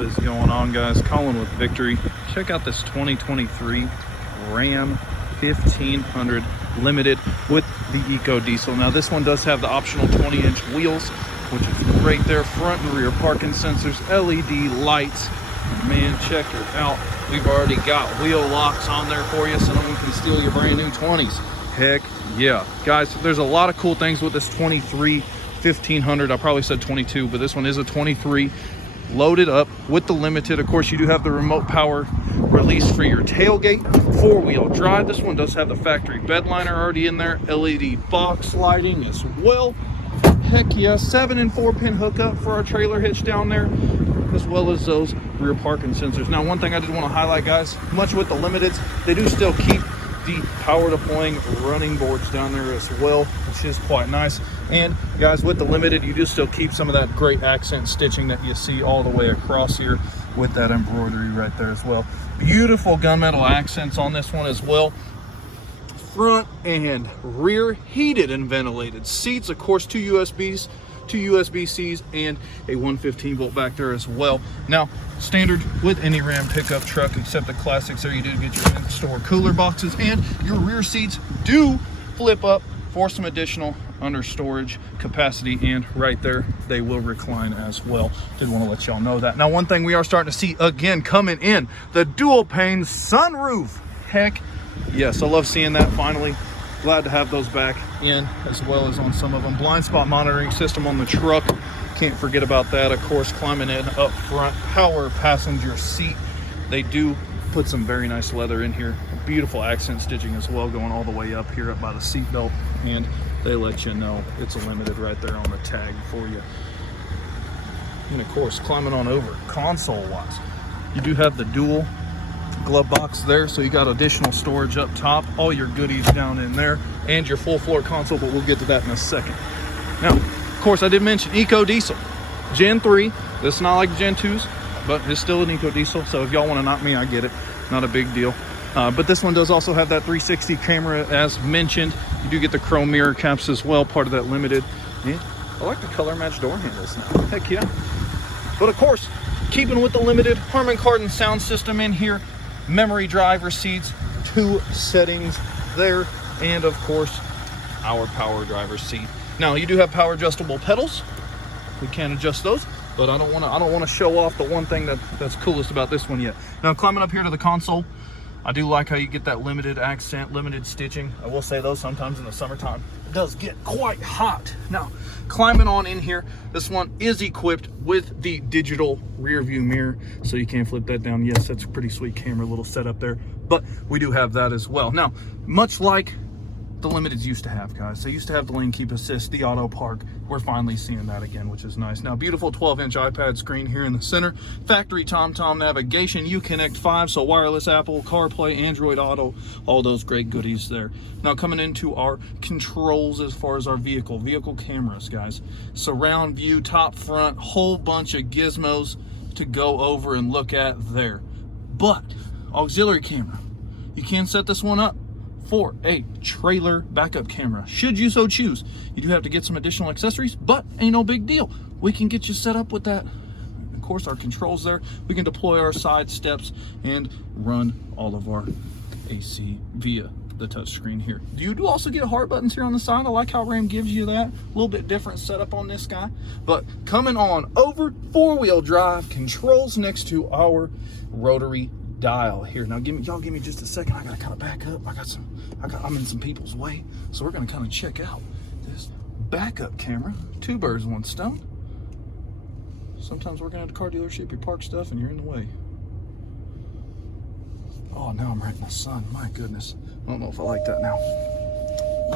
What is going on, guys? Colin with Victory. Check out this 2023 Ram 1500 Limited with the Eco Diesel. Now this one does have the optional 20-inch wheels, which is great there. Front and rear parking sensors, LED lights. Man, check it out. We've already got wheel locks on there for you so no one can steal your brand new 20s. Heck yeah. Guys, there's a lot of cool things with this 23 1500. I probably said 22, but this one is a 23. Loaded up with the Limited. Of course, you do have the remote power release for your tailgate. 4-wheel drive. This one does have the factory bed liner already in there. LED box lighting as well. Heck yeah. 7 and 4-pin hookup for our trailer hitch down there, as well as those rear parking sensors. Now, one thing I did want to highlight, guys, much with the Limiteds, they do still keep the power deploying running boards down there as well, which is quite nice. And guys, with the Limited, you do still keep some of that great accent stitching that you see all the way across here with that embroidery right there as well. Beautiful gunmetal accents on this one as well. Front and rear heated and ventilated seats. Of course, two USBs, two USB-Cs, and a 115 volt back there as well. Now, standard with any Ram pickup truck except the classics there, you do get your in-store cooler boxes, and your rear seats do flip up for some additional under storage capacity, and right there they will recline as well. Did want to let y'all know that. Now, one thing we are starting to see again coming in, the dual pane sunroof. Heck yes, I love seeing that finally. Glad to have those back in, as well as on some of them. Blind spot monitoring system on the truck, can't forget about that. Of course, climbing in up front, power passenger seat. They do put some very nice leather in here. Beautiful accent stitching as well, going all the way up here up by the seat belt, and they let you know it's a Limited right there on the tag for you. And of course, climbing on over console wise, you do have the dual glove box there, so you got additional storage up top, all your goodies down in there, and your full floor console, but we'll get to that in a second. Now, of course, I did mention Eco Diesel Gen 3. This is not like Gen 2s, but it's still an Eco Diesel, so if y'all want to knock me, I get it. Not a big deal. But this one does also have that 360 camera as mentioned. You do get the chrome mirror caps as well, part of that Limited. And I like the color match door handles now. Heck yeah. But of course, keeping with the Limited, Harman Kardon sound system in here, memory driver seats, 2 settings there, and of course, our power driver seat. Now, you do have power adjustable pedals. We can adjust those, but I don't want to show off the one thing that's coolest about this one yet. Now, climbing up here to the console, I do like how you get that Limited accent, Limited stitching. I will say though, sometimes in the summertime, it does get quite hot. Now, climbing on in here, this one is equipped with the digital rear view mirror, so you can flip that down. Yes, that's a pretty sweet camera little setup there, but we do have that as well. Now, much like the Limiteds used to have, guys. They used to have the lane keep assist, the auto park. We're finally seeing that again, which is nice. Now, beautiful 12-inch iPad screen here in the center. Factory TomTom navigation, Uconnect 5, so wireless Apple, CarPlay, Android Auto, all those great goodies there. Now, coming into our controls as far as our vehicle cameras, guys. Surround view, top, front, whole bunch of gizmos to go over and look at there. But, auxiliary camera. You can set this one up for a trailer backup camera, should you so choose. You do have to get some additional accessories, but ain't no big deal. We can get you set up with that. Of course, our controls there. We can deploy our side steps and run all of our AC via the touch screen here. You do also get heart buttons here on the side. I like how Ram gives you that. A little bit different setup on this guy. But coming on over, 4-wheel drive controls next to our rotary dial here. Now, y'all give me just a second. I gotta kind of back up. I'm in some people's way, so we're gonna kind of check out this backup camera. 2 birds, 1 stone. Sometimes working at a car dealership, you park stuff and you're in the way. Oh, now I'm right in the sun. My goodness. I don't know if I like that now.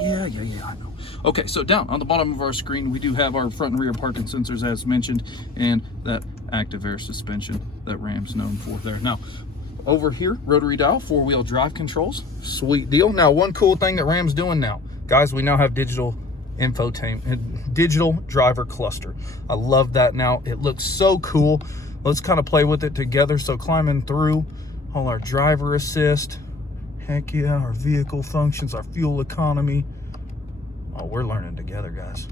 Yeah, I know. Okay, so down on the bottom of our screen, we do have our front and rear parking sensors as mentioned, and that active air suspension that Ram's known for there. Now, over here, rotary dial, 4-wheel drive controls. Sweet deal. Now, one cool thing that Ram's doing now, guys, we now have digital infotainment, digital driver cluster. I love that now. It looks so cool. Let's kind of play with it together. So climbing through all our driver assist, heck yeah, our vehicle functions, our fuel economy. Oh, we're learning together, guys.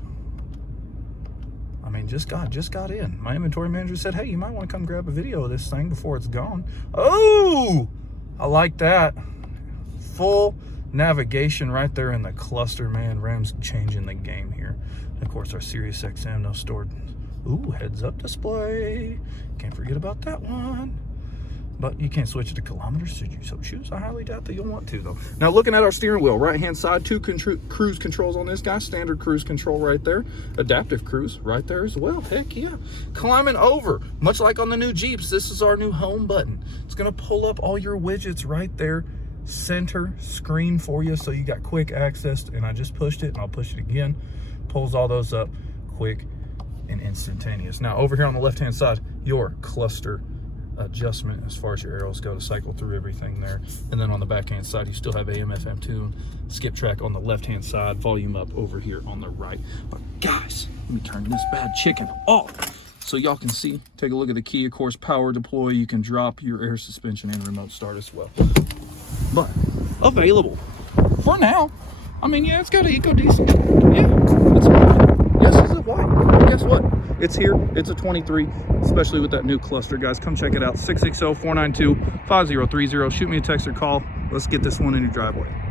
I mean, just got in. My inventory manager said, hey, you might want to come grab a video of this thing before it's gone. Oh, I like that. Full navigation right there in the cluster, man. Ram's changing the game here. And of course, our Sirius XM, no stored. Ooh, heads up display. Can't forget about that one. But you can't switch it to kilometers should you so choose. I highly doubt that you'll want to, though. Now, looking at our steering wheel, right-hand side, 2 cruise controls on this guy. Standard cruise control right there. Adaptive cruise right there as well. Heck yeah. Climbing over, much like on the new Jeeps, this is our new home button. It's going to pull up all your widgets right there. Center screen for you, so you got quick access. And I just pushed it, and I'll push it again. Pulls all those up quick and instantaneous. Now, over here on the left-hand side, your cluster adjustment as far as your arrows go to cycle through everything there. And then on the backhand side, you still have AM, FM tune, skip track on the left-hand side, volume up over here on the right. But guys, let me turn this bad chicken off so y'all can see. Take a look at the key. Of course, power deploy. You can drop your air suspension and remote start as well. But available for now. I mean, yeah, it's got an eco diesel. Yeah, it's white. Yes, it's a white. But guess what? It's here. It's a 23, especially with that new cluster, guys. Come check it out. 660-492-5030. Shoot me a text or call. Let's get this one in your driveway.